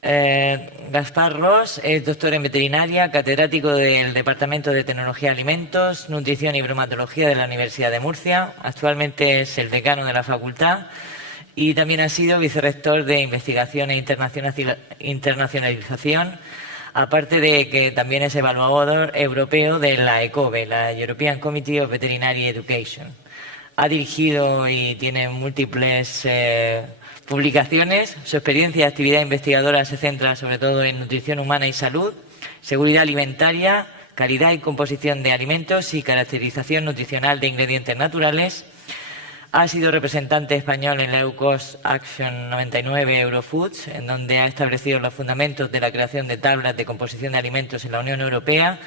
Gaspar Ros es doctor en veterinaria, catedrático del Departamento de Tecnología de Alimentos, Nutrición y Bromatología de la Universidad de Murcia. Actualmente es el decano de la facultad y también ha sido vicerrector de Investigación e Internacionalización, aparte de que también es evaluador europeo de la ECOVE, la European Committee of Veterinary Education. Ha dirigido y tiene múltiples publicaciones. Su experiencia y actividad investigadora se centra sobre todo en nutrición humana y salud, seguridad alimentaria, calidad y composición de alimentos y caracterización nutricional de ingredientes naturales. Ha sido representante español en la EUCOS Action 99 Eurofoods, en donde ha establecido los fundamentos de la creación de tablas de composición de alimentos en la Unión Europea,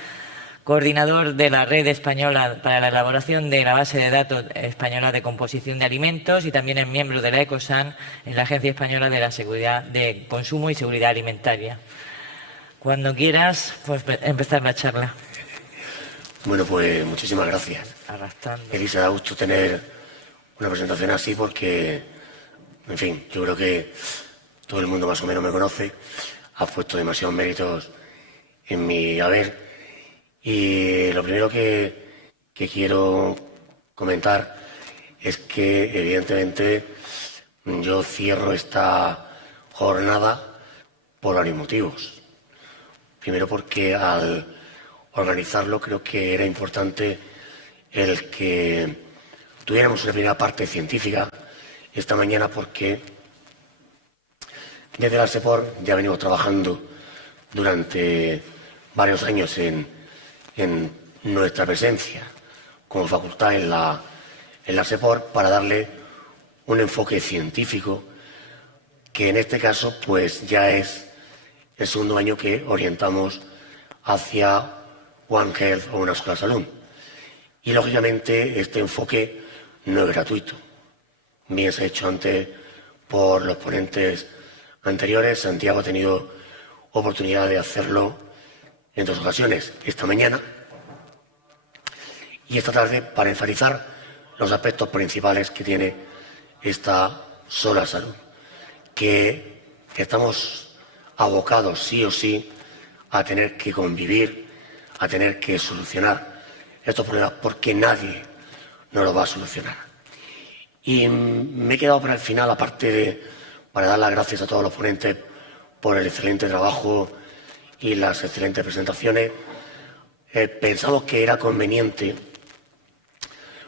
coordinador de la Red Española para la elaboración de la base de datos española de composición de alimentos y también es miembro de la ECOSAN en la Agencia Española de la Seguridad de Consumo y Seguridad Alimentaria. Cuando quieras, pues empezar la charla. Bueno, pues muchísimas gracias. Arrastrando. Elisa, da gusto tener una presentación así porque, en fin, yo creo que todo el mundo más o menos me conoce. Has puesto demasiados méritos en mi haber. Y lo primero que quiero comentar es que, evidentemente, yo cierro esta jornada por varios motivos. Primero porque al organizarlo creo que era importante el que tuviéramos una primera parte científica esta mañana porque desde la SEPOR ya venimos trabajando durante varios años en nuestra presencia como facultad en la SEPOR para darle un enfoque científico que en este caso pues ya es el segundo año que orientamos hacia One Health o una sola salud. Y lógicamente este enfoque no es gratuito. Bien se ha hecho antes por los ponentes anteriores. Santiago ha tenido oportunidad de hacerlo en dos ocasiones, esta mañana y esta tarde, para enfatizar los aspectos principales que tiene esta sola salud, que estamos abocados sí o sí a tener que convivir, a tener que solucionar estos problemas porque nadie nos los va a solucionar. Y me he quedado para el final, aparte para dar las gracias a todos los ponentes por el excelente trabajo y las excelentes presentaciones. Pensamos que era conveniente,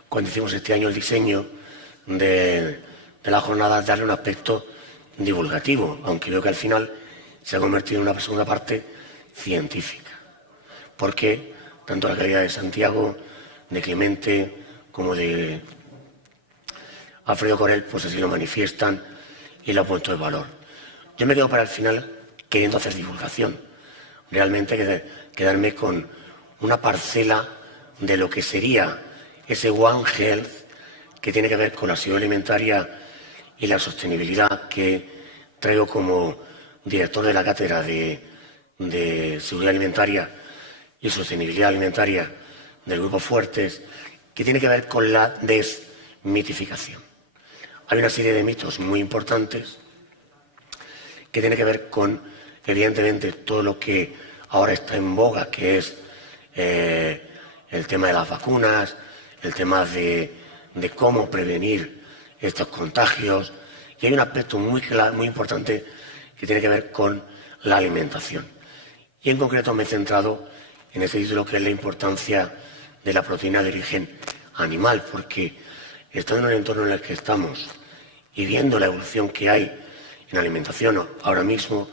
cuando hicimos este año el diseño de la jornada, darle un aspecto divulgativo, aunque veo que al final se ha convertido en una segunda parte científica. Porque tanto la calidad de Santiago, de Clemente, como de Alfredo Corel, pues así lo manifiestan y lo han puesto en valor. Yo me quedo para el final queriendo hacer divulgación. Realmente quedarme con una parcela de lo que sería ese One Health que tiene que ver con la seguridad alimentaria y la sostenibilidad que traigo como director de la cátedra de seguridad alimentaria y sostenibilidad alimentaria del Grupo Fuertes, que tiene que ver con la desmitificación. Hay una serie de mitos muy importantes que tiene que ver con, evidentemente, todo lo que ahora está en boga, que es el tema de las vacunas, el tema de cómo prevenir estos contagios. Y hay un aspecto muy importante que tiene que ver con la alimentación. Y en concreto me he centrado en este título, que es la importancia de la proteína de origen animal, porque estando en el entorno en el que estamos y viendo la evolución que hay en la alimentación ahora mismo,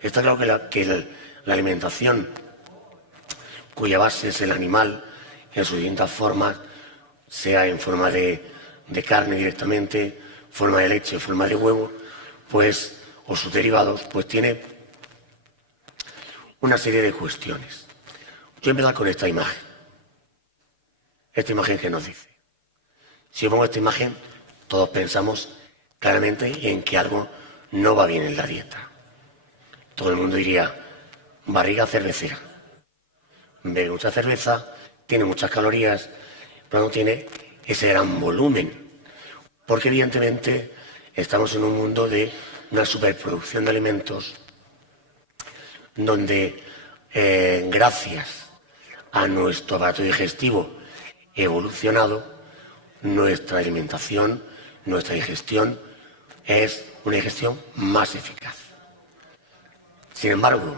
está claro que la alimentación cuya base es el animal en sus distintas formas, sea en forma de carne directamente, forma de leche, forma de huevo, pues, o sus derivados, pues tiene una serie de cuestiones. Yo voy a empezar con esta imagen. Esta imagen que nos dice. Si yo pongo esta imagen, todos pensamos claramente en que algo no va bien en la dieta. Todo el mundo diría, barriga cervecera. Bebe mucha cerveza, tiene muchas calorías, pero no tiene ese gran volumen. Porque evidentemente estamos en un mundo de una superproducción de alimentos donde gracias a nuestro aparato digestivo evolucionado, nuestra alimentación, nuestra digestión es una digestión más eficaz. Sin embargo,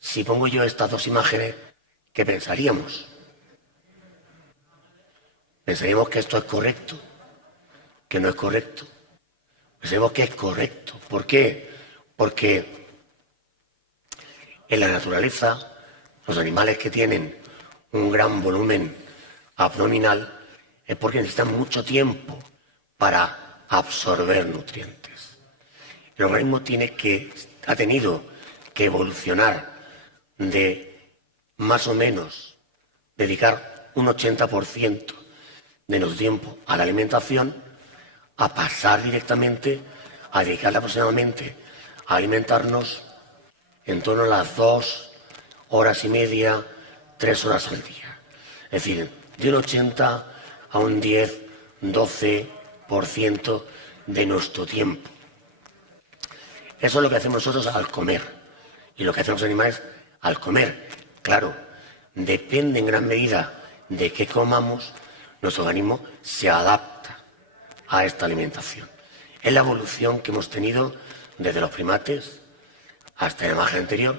si pongo yo estas dos imágenes, ¿qué pensaríamos? Pensaríamos que esto es correcto, que no es correcto. Pensemos que es correcto. ¿Por qué? Porque en la naturaleza, los animales que tienen un gran volumen abdominal es porque necesitan mucho tiempo para absorber nutrientes. El organismo ha tenido que evolucionar de más o menos dedicar un 80% de nuestro tiempo a la alimentación a pasar directamente a dedicarle aproximadamente a alimentarnos en torno a las 2 horas y media, 3 horas al día. Es decir, de un 80 a un 10, 12% de nuestro tiempo. Eso es lo que hacemos nosotros al comer y lo que hacen los animales al comer. Claro, depende en gran medida de qué comamos, nuestro organismo se adapta a esta alimentación. Es la evolución que hemos tenido desde los primates hasta la imagen anterior,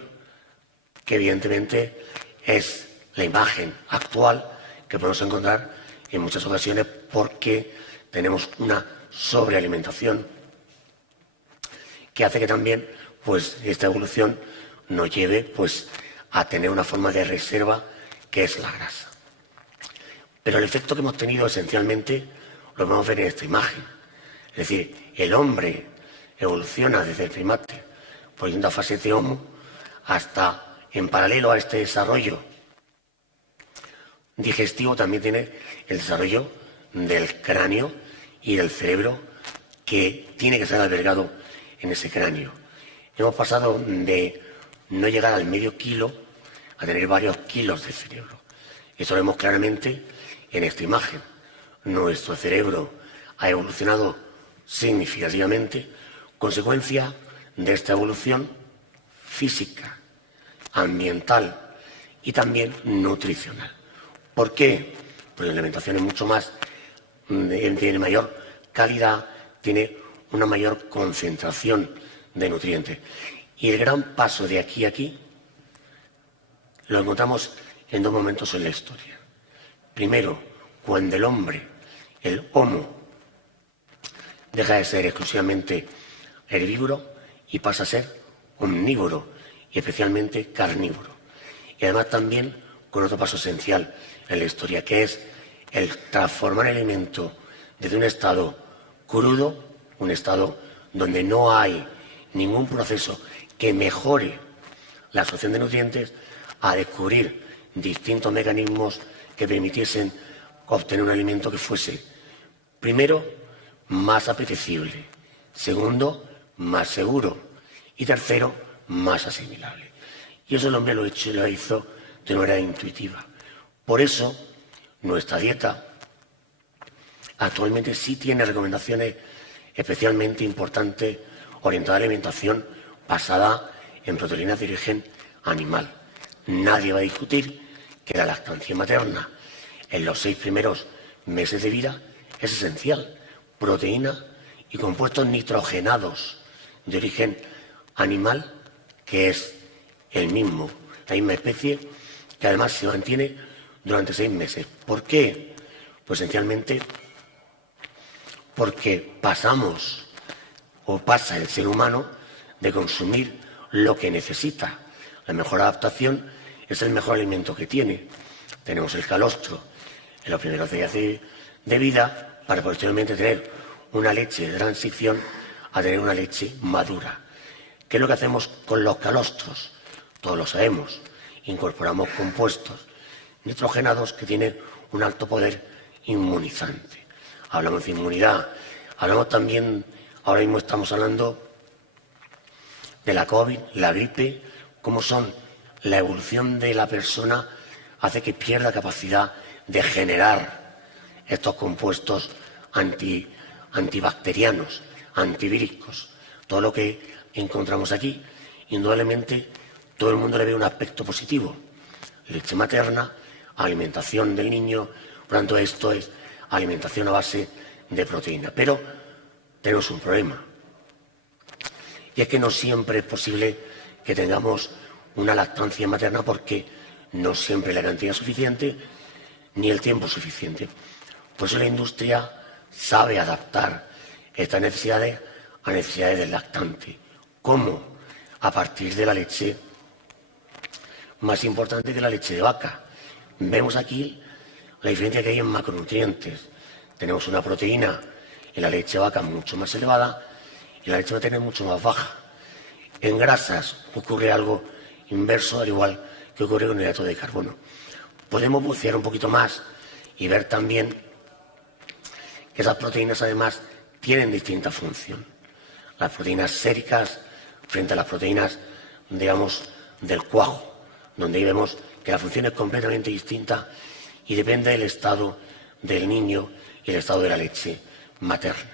que evidentemente es la imagen actual que podemos encontrar en muchas ocasiones porque tenemos una sobrealimentación que hace que también esta evolución nos lleve a tener una forma de reserva que es la grasa. Pero el efecto que hemos tenido esencialmente lo podemos ver en esta imagen. Es decir, el hombre evoluciona desde el primate por distintas fases de Homo hasta, en paralelo a este desarrollo digestivo, también tiene el desarrollo del cráneo y del cerebro que tiene que ser albergado en ese cráneo. Hemos pasado de no llegar al medio kilo a tener varios kilos de cerebro. Eso lo vemos claramente en esta imagen. Nuestro cerebro ha evolucionado significativamente, consecuencia de esta evolución física, ambiental y también nutricional. ¿Por qué? Porque la alimentación es mucho más, tiene mayor calidad, tiene una mayor concentración de nutrientes. Y el gran paso de aquí a aquí lo encontramos en dos momentos en la historia. Primero, cuando el hombre, el Homo, deja de ser exclusivamente herbívoro y pasa a ser omnívoro y especialmente carnívoro. Y además también con otro paso esencial en la historia, que es el transformar el alimento desde un estado crudo, un estado donde no hay ningún proceso que mejore la absorción de nutrientes, a descubrir distintos mecanismos que permitiesen obtener un alimento que fuese, primero, más apetecible, segundo, más seguro y tercero, más asimilable. Y eso el hombre lo hizo de una manera intuitiva. Por eso, nuestra dieta actualmente sí tiene recomendaciones especialmente importantes orientadas a la alimentación basada en proteínas de origen animal. Nadie va a discutir que la lactancia materna en los 6 primeros meses de vida es esencial. Proteína y compuestos nitrogenados de origen animal, que es la misma especie, que además se mantiene durante 6 meses. ¿Por qué? Pues esencialmente porque pasa el ser humano de consumir lo que necesita. La mejor adaptación es el mejor alimento que tiene. Tenemos el calostro en los primeros días de vida para posteriormente tener una leche de transición a tener una leche madura. ¿Qué es lo que hacemos con los calostros? Todos lo sabemos. Incorporamos compuestos nitrogenados que tienen un alto poder inmunizante. Hablamos de inmunidad. Hablamos también, ahora mismo estamos hablando de la COVID, la gripe, cómo son la evolución de la persona hace que pierda capacidad de generar estos compuestos antibacterianos, antivíricos. Todo lo que encontramos aquí, indudablemente, todo el mundo le ve un aspecto positivo. Leche materna, alimentación del niño, por lo tanto esto es alimentación a base de proteína. Pero tenemos un problema, y es que no siempre es posible que tengamos una lactancia materna porque no siempre hay la cantidad suficiente ni el tiempo suficiente. Por eso la industria sabe adaptar estas necesidades a necesidades del lactante. ¿Cómo? A partir de la leche más importante, que la leche de vaca. Vemos aquí la diferencia que hay en macronutrientes. Tenemos una proteína en la leche de vaca mucho más elevada y la leche materna es mucho más baja. En grasas ocurre algo inverso, al igual que ocurre con el hidrato de carbono. Podemos bucear un poquito más y ver también que esas proteínas además tienen distinta función. Las proteínas séricas frente a las proteínas, digamos, del cuajo, donde ahí vemos que la función es completamente distinta y depende del estado del niño y el estado de la leche materna.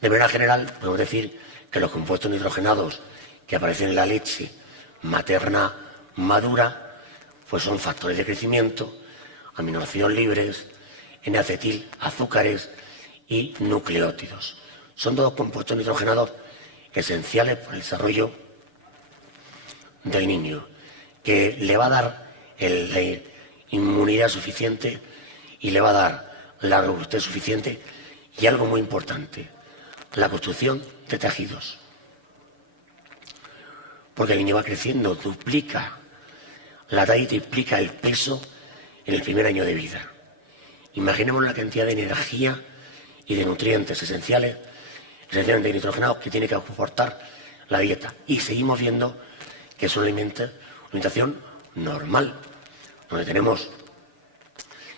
De manera general, podemos decir que los compuestos nitrogenados que aparecen en la leche materna madura, pues son factores de crecimiento, aminoácidos libres, N-acetil, azúcares y nucleótidos. Son todos compuestos nitrogenados esenciales para el desarrollo del niño, que le va a dar la inmunidad suficiente y le va a dar la robustez suficiente y algo muy importante, la construcción de tejidos. Porque el niño va creciendo, duplica la talla y triplica el peso en el primer año de vida. Imaginemos la cantidad de energía y de nutrientes esenciales, esencialmente nitrogenados, que tiene que aportar la dieta. Y seguimos viendo que es una alimentación normal, donde tenemos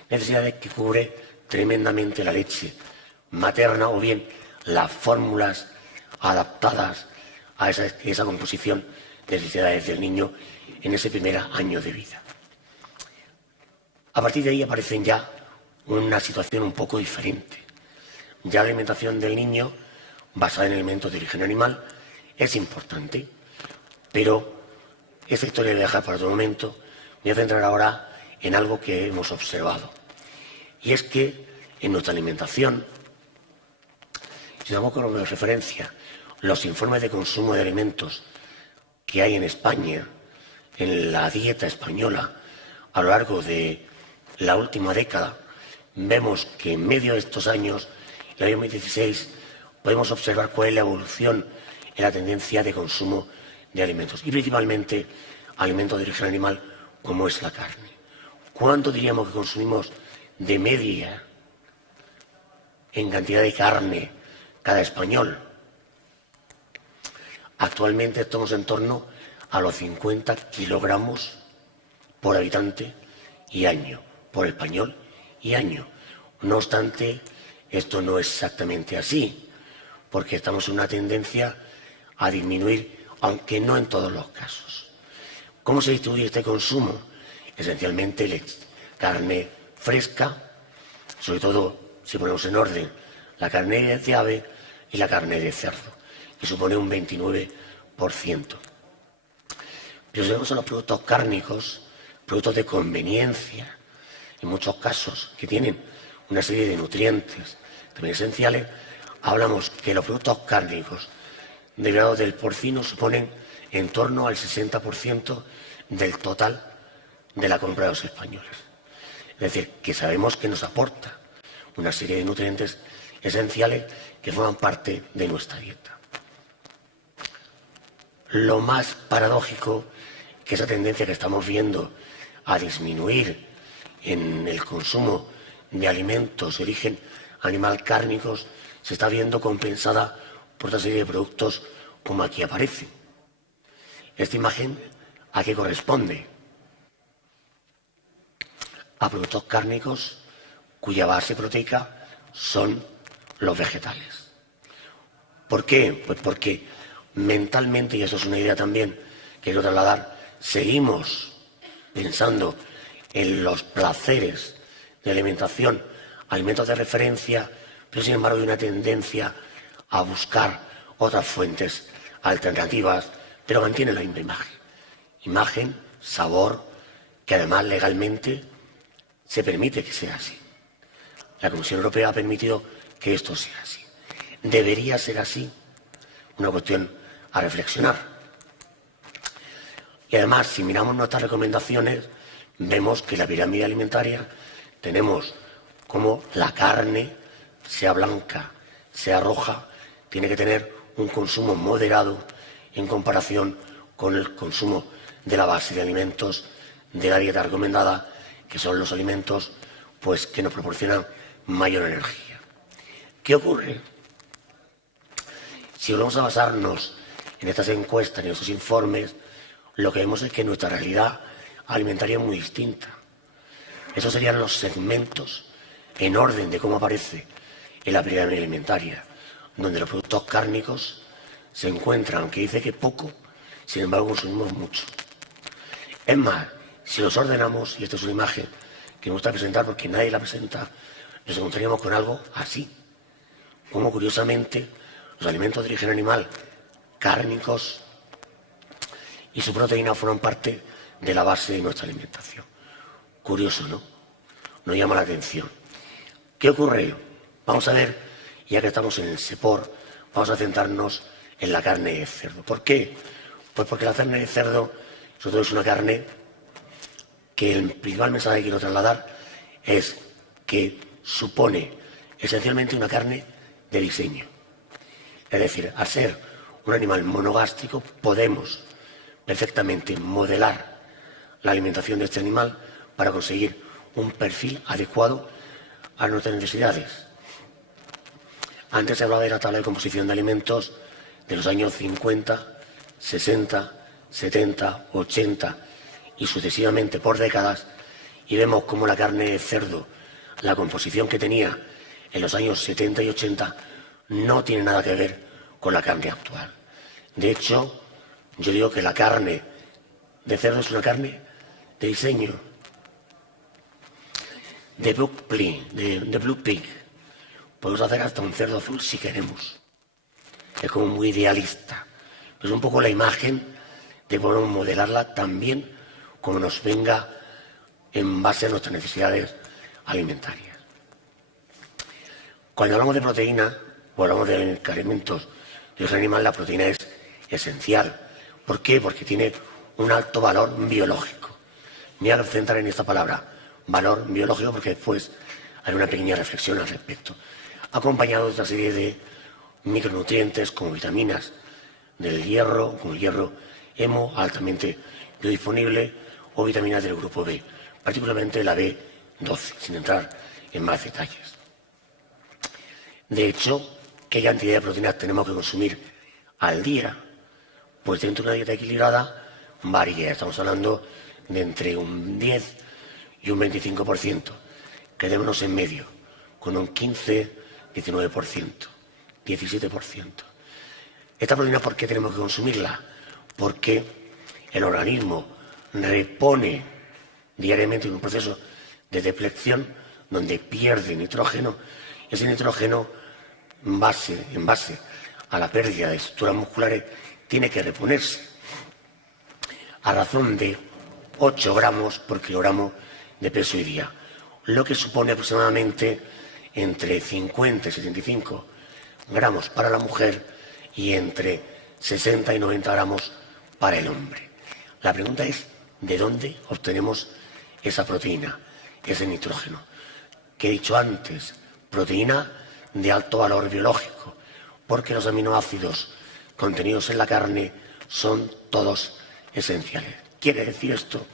necesidades que cubre tremendamente la leche materna o bien las fórmulas adaptadas a esa composición de necesidades del niño en ese primer año de vida. A partir de ahí aparecen ya una situación un poco diferente. Ya la alimentación del niño, basada en elementos de origen animal, es importante, pero esta historia voy a dejar para otro momento. Me voy a centrar ahora en algo que hemos observado. Y es que en nuestra alimentación, si damos como referencia los informes de consumo de alimentos que hay en España, en la dieta española, a lo largo de la última década, vemos que en medio de estos años, en el año 2016, podemos observar cuál es la evolución en la tendencia de consumo de alimentos, y principalmente alimentos de origen animal, como es la carne. ¿Cuánto diríamos que consumimos de media en cantidad de carne cada español? Actualmente estamos en torno a los 50 kilogramos por habitante y año, por español y año. No obstante, esto no es exactamente así, porque estamos en una tendencia a disminuir, aunque no en todos los casos. ¿Cómo se distribuye este consumo? Esencialmente carne fresca, sobre todo, si ponemos en orden, la carne de ave y la carne de cerdo, que supone un 29%. Pero si vemos a los productos cárnicos, productos de conveniencia, en muchos casos, que tienen una serie de nutrientes también esenciales, hablamos que los productos cárnicos derivados del porcino suponen en torno al 60% del total de la compra de los españoles. Es decir, que sabemos que nos aporta una serie de nutrientes esenciales que forman parte de nuestra dieta. Lo más paradójico que esa tendencia que estamos viendo a disminuir en el consumo de alimentos de origen animal cárnicos se está viendo compensada por otra serie de productos como aquí aparece. Esta imagen, ¿a qué corresponde? A productos cárnicos cuya base proteica son los vegetales. ¿Por qué? Pues porque mentalmente, y eso es una idea también que quiero trasladar, seguimos pensando en los placeres de alimentación, alimentos de referencia, pero sin embargo hay una tendencia a buscar otras fuentes alternativas pero mantiene la misma imagen. Imagen, sabor, que además legalmente se permite que sea así. La Comisión Europea ha permitido que esto sea así. ¿Debería ser así? Una cuestión a reflexionar. Y además, si miramos nuestras recomendaciones, vemos que en la pirámide alimentaria tenemos como la carne, sea blanca, sea roja, tiene que tener un consumo moderado en comparación con el consumo de la base de alimentos de la dieta recomendada, que son los alimentos pues, que nos proporcionan mayor energía. ¿Qué ocurre? Si volvemos a basarnos en estas encuestas y en estos informes, lo que vemos es que nuestra realidad alimentaria es muy distinta. Esos serían los segmentos en orden de cómo aparece en la pirámide alimentaria, donde los productos cárnicos se encuentran, aunque dice que poco, sin embargo consumimos mucho. Es más, si los ordenamos, y esta es una imagen que me gusta presentar porque nadie la presenta, nos encontraríamos con algo así, como curiosamente los alimentos de origen animal, cárnicos y su proteína forman parte de la base de nuestra alimentación. Curioso, ¿no? Nos llama la atención. ¿Qué ocurre? Vamos a ver, ya que estamos en el SEPOR, vamos a centrarnos en la carne de cerdo. ¿Por qué? Pues porque la carne de cerdo, sobre todo, es una carne que el principal mensaje que quiero trasladar es que supone esencialmente una carne de diseño. Es decir, al ser un animal monogástrico, podemos perfectamente modelar la alimentación de este animal para conseguir un perfil adecuado a nuestras necesidades. Antes se hablaba de la tabla de composición de alimentos de los años 50, 60, 70, 80 y sucesivamente por décadas, y vemos cómo la carne de cerdo, la composición que tenía en los años 70 y 80, no tiene nada que ver con la carne actual. De hecho, yo digo que la carne de cerdo es una carne de diseño, de Blue Pig. Podemos hacer hasta un cerdo azul si queremos. Es como muy idealista. Es un poco la imagen de poder modelarla también como nos venga en base a nuestras necesidades alimentarias. Cuando hablamos de proteína, o hablamos de alimentos de los animales, la proteína es esencial. ¿Por qué? Porque tiene un alto valor biológico. Me voy a centrar en esta palabra, valor biológico, porque después haré una pequeña reflexión al respecto. Acompañado de otra serie de micronutrientes como vitaminas del hierro, como el hierro hemo, altamente biodisponible, o vitaminas del grupo B, particularmente la B12, sin entrar en más detalles. De hecho, ¿qué cantidad de proteínas tenemos que consumir al día? Pues dentro de una dieta equilibrada varía. Estamos hablando de entre un 10 y un 25%. Quedémonos en medio, con un 15, 19%, 17%. ¿Esta proteína por qué tenemos que consumirla? Porque el organismo repone diariamente en un proceso de depleción donde pierde nitrógeno, y ese nitrógeno en base a la pérdida de estructuras musculares tiene que reponerse a razón de 8 gramos por kilogramo de peso y día, lo que supone aproximadamente entre 50 y 75 gramos para la mujer y entre 60 y 90 gramos para el hombre. La pregunta es, ¿de dónde obtenemos esa proteína, ese nitrógeno? Que he dicho antes, proteína de alto valor biológico, porque los aminoácidos contenidos en la carne son todos esenciales. Quiere decir esto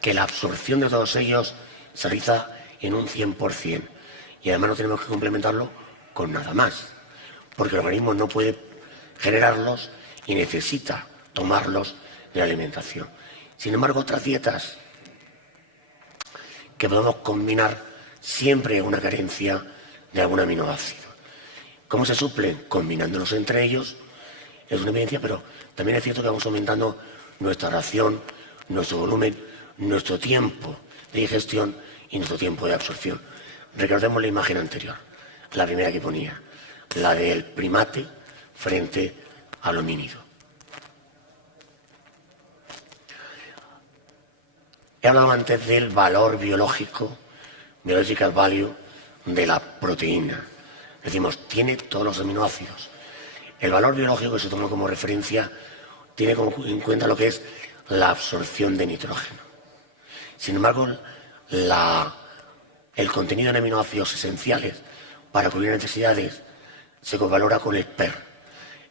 que la absorción de todos ellos se realiza en un 100%, y además no tenemos que complementarlo con nada más, porque el organismo no puede generarlos y necesita tomarlos de la alimentación. Sin embargo, otras dietas que podemos combinar siempre hay una carencia de algún aminoácido. ¿Cómo se suplen? Combinándolos entre ellos. Es una evidencia, pero también es cierto que vamos aumentando nuestra ración, nuestro volumen, nuestro tiempo de digestión y nuestro tiempo de absorción. Recordemos la imagen anterior, la primera que ponía, la del primate frente al homínido. He hablado antes del valor biológico, biological value, de la proteína. Decimos, tiene todos los aminoácidos. El valor biológico que se toma como referencia tiene en cuenta lo que es la absorción de nitrógeno. Sin embargo, el contenido en aminoácidos esenciales para cubrir necesidades se valora con el PER,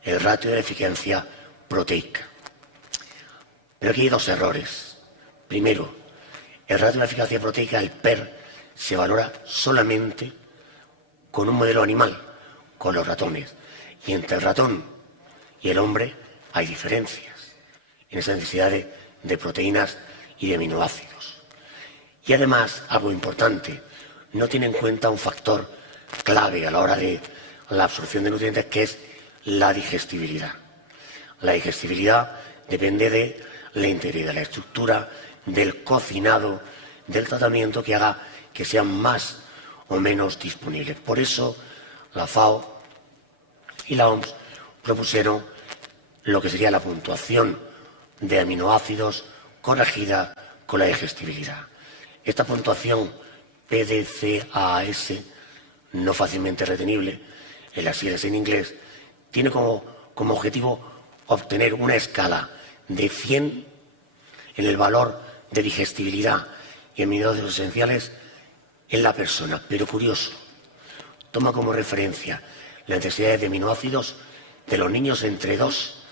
el ratio de eficiencia proteica. Pero aquí hay dos errores. Primero, el ratio de eficacia proteica, el PER, se valora solamente con un modelo animal, con los ratones. Y entre el ratón y el hombre hay diferencias en esa necesidad de proteínas y de aminoácidos. Y además, algo importante, no tiene en cuenta un factor clave a la hora de la absorción de nutrientes, que es la digestibilidad. La digestibilidad depende de la integridad, de la estructura, del cocinado, del tratamiento que haga que sean más o menos disponibles. Por eso la FAO y la OMS propusieron lo que sería la puntuación de aminoácidos corregida con la digestibilidad. Esta puntuación PDCAAS, no fácilmente retenible, en las siglas en inglés, tiene como objetivo obtener una escala de 100 en el valor de digestibilidad y aminoácidos esenciales en la persona. Pero curioso, toma como referencia las necesidades de aminoácidos de los niños entre 2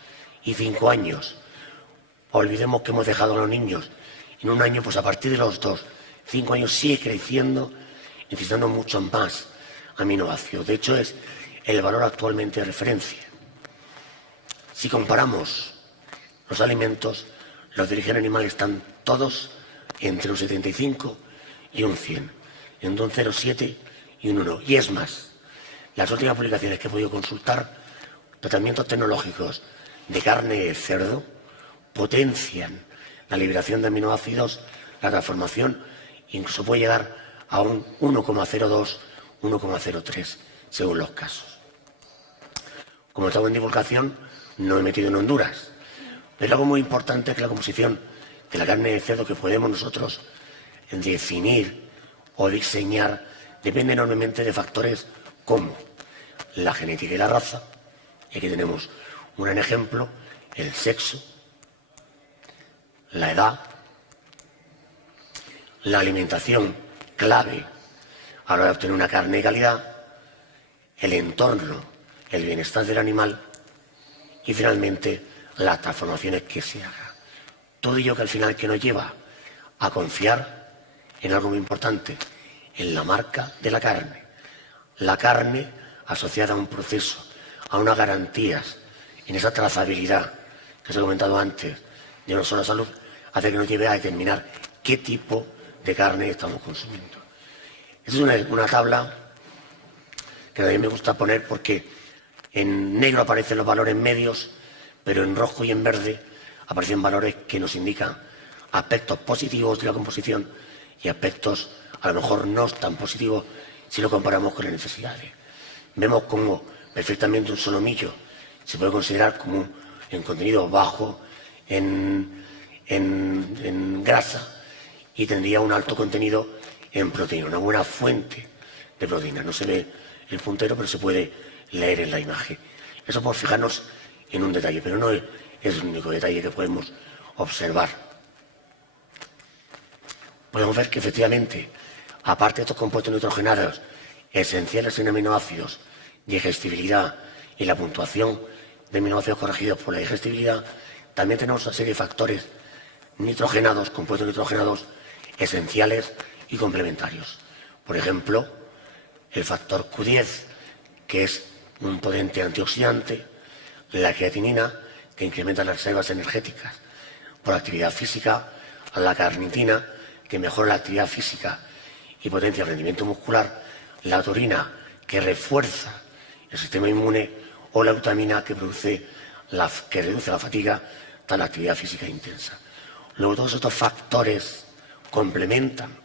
y 5 años. Olvidemos que hemos dejado a los niños en un año, pues a partir de los 2, 5 años sigue creciendo, necesitando mucho más aminoácidos. De hecho, es el valor actualmente de referencia. Si comparamos los alimentos, los de origen animal están todos entre un 75 y un 100, entre un 0,7 y un 1. Y es más, las últimas publicaciones que he podido consultar, tratamientos tecnológicos de carne de cerdo, potencian la liberación de aminoácidos, la transformación, incluso puede llegar a un 1,02, 1,03, según los casos. Como estamos en divulgación, no he metido en Honduras, pero algo muy importante es que la composición de la carne de cerdo que podemos nosotros definir o diseñar depende enormemente de factores como la genética y la raza. Y aquí tenemos un gran ejemplo: el sexo, la edad, la alimentación clave a la hora de obtener una carne de calidad, el entorno, el bienestar del animal y finalmente las transformaciones que se hagan. Todo ello que al final que nos lleva a confiar en algo muy importante, en la marca de la carne. La carne asociada a un proceso, a unas garantías, en esa trazabilidad que os he comentado antes, de no solo la salud, hace que nos lleve a determinar qué tipo de carne estamos consumiendo. Esta es una tabla que a mí me gusta poner porque en negro aparecen los valores medios, pero en rojo y en verde aparecen valores que nos indican aspectos positivos de la composición y aspectos a lo mejor no tan positivos si lo comparamos con las necesidades. Vemos cómo perfectamente un solomillo se puede considerar como en contenido bajo en grasa y tendría un alto contenido en proteína, una buena fuente de proteína. No se ve el puntero, pero se puede leer en la imagen. Eso por fijarnos en un detalle, pero no es el único detalle que podemos observar. Podemos ver que efectivamente, aparte de estos compuestos nitrogenados esenciales en aminoácidos, digestibilidad y la puntuación de aminoácidos corregidos por la digestibilidad, también tenemos una serie de factores nitrogenados, compuestos nitrogenados esenciales y complementarios. Por ejemplo, el factor Q10, que es un potente antioxidante, la creatinina, que incrementa las reservas energéticas por actividad física, la carnitina, que mejora la actividad física y potencia el rendimiento muscular, la taurina, que refuerza el sistema inmune, o la glutamina, que reduce la fatiga tras la actividad física intensa. Luego, todos estos factores complementan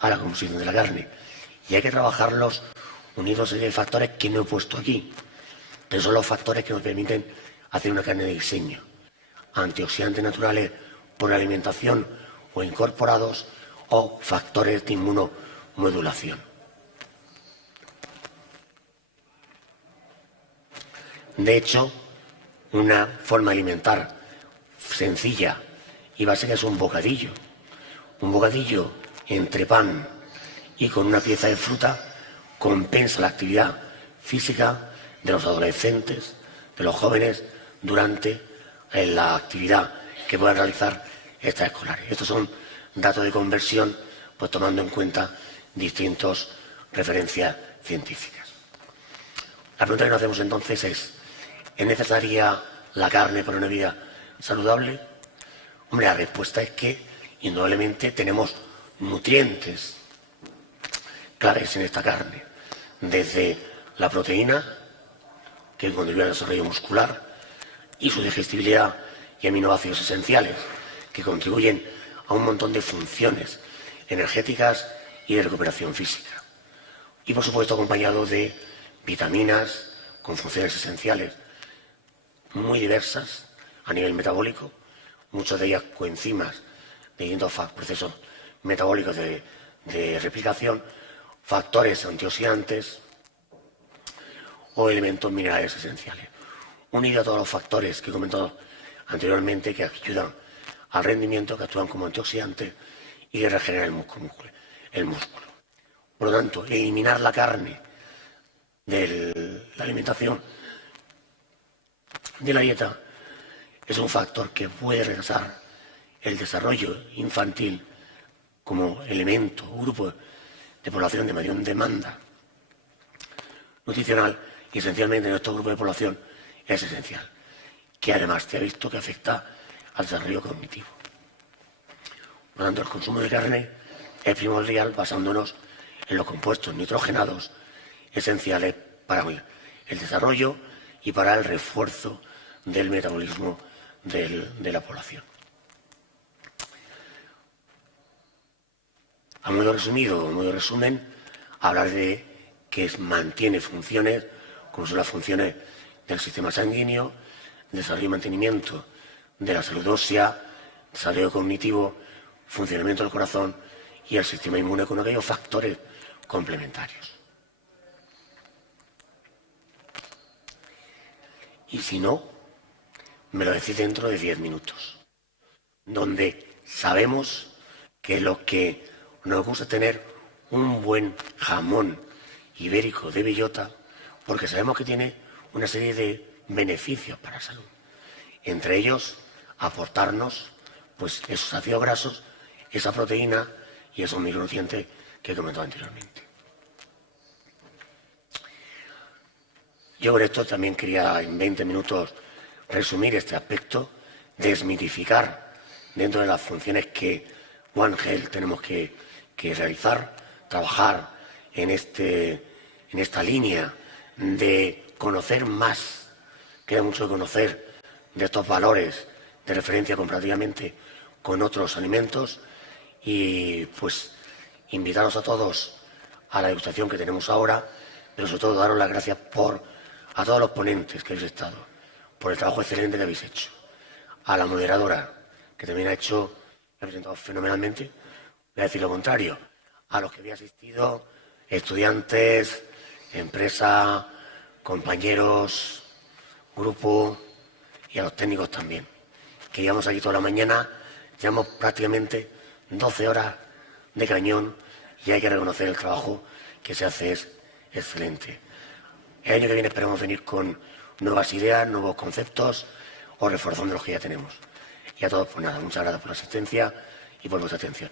a la composición de la carne y hay que trabajarlos unidos a serie de factores que no he puesto aquí, pero son los factores que nos permiten hacer una carne de diseño. Antioxidantes naturales por la alimentación o incorporados o factores de inmunomodulación. De hecho, una forma de alimentar sencilla y básica es un bocadillo. Un bocadillo entre pan y con una pieza de fruta compensa la actividad física de los adolescentes, de los jóvenes, durante la actividad que puedan realizar estas escolares. Estos son datos de conversión, pues tomando en cuenta distintas referencias científicas. La pregunta que nos hacemos entonces ¿es necesaria la carne para una vida saludable? Hombre, la respuesta es que indudablemente tenemos nutrientes claves en esta carne, desde la proteína, que contribuye al desarrollo muscular, y su digestibilidad y aminoácidos esenciales, que contribuyen a un montón de funciones energéticas y de recuperación física. Y por supuesto acompañado de vitaminas con funciones esenciales muy diversas a nivel metabólico, muchas de ellas coenzimas de distintos procesos metabólicos de replicación, factores antioxidantes o elementos minerales esenciales. Unido a todos los factores que he comentado anteriormente que ayudan al rendimiento, que actúan como antioxidantes y que regeneran el músculo. Por lo tanto, eliminar la carne de la alimentación, de la dieta, es un factor que puede retrasar el desarrollo infantil como elemento, grupo de población de mayor demanda nutricional, y esencialmente en estos grupos de población es esencial, que además se ha visto que afecta al desarrollo cognitivo. Por lo tanto, el consumo de carne es primordial basándonos en los compuestos nitrogenados esenciales para el desarrollo y para el refuerzo del metabolismo de la población. A modo resumido, a modo de resumen, hablar de que mantiene funciones como son las funciones del sistema sanguíneo, desarrollo y mantenimiento de la salud ósea, desarrollo cognitivo, funcionamiento del corazón y el sistema inmune con aquellos factores complementarios. Y si no, me lo decís dentro de 10 minutos, donde sabemos que lo que nos gusta tener un buen jamón ibérico de bellota, porque sabemos que tiene una serie de beneficios para la salud. Entre ellos, aportarnos pues, esos ácidos grasos, esa proteína y esos micronutrientes que he comentado anteriormente. Yo con esto también quería en 20 minutos resumir este aspecto, desmitificar dentro de las funciones que One Health tenemos que realizar, trabajar en esta línea de conocer más, queda mucho de conocer de estos valores de referencia comparativamente con otros alimentos y pues invitaros a todos a la degustación que tenemos ahora, pero sobre todo daros las gracias a todos los ponentes que habéis estado, por el trabajo excelente que habéis hecho, a la moderadora, que también ha presentado fenomenalmente, voy a decir lo contrario, a los que habéis asistido, estudiantes, empresa, compañeros, grupo y a los técnicos también, que llevamos aquí toda la mañana, llevamos prácticamente 12 horas de cañón y hay que reconocer el trabajo que se hace, es excelente. El año que viene esperamos venir con nuevas ideas, nuevos conceptos o reforzando los que ya tenemos. Y a todos, pues nada, muchas gracias por la asistencia y por vuestra atención.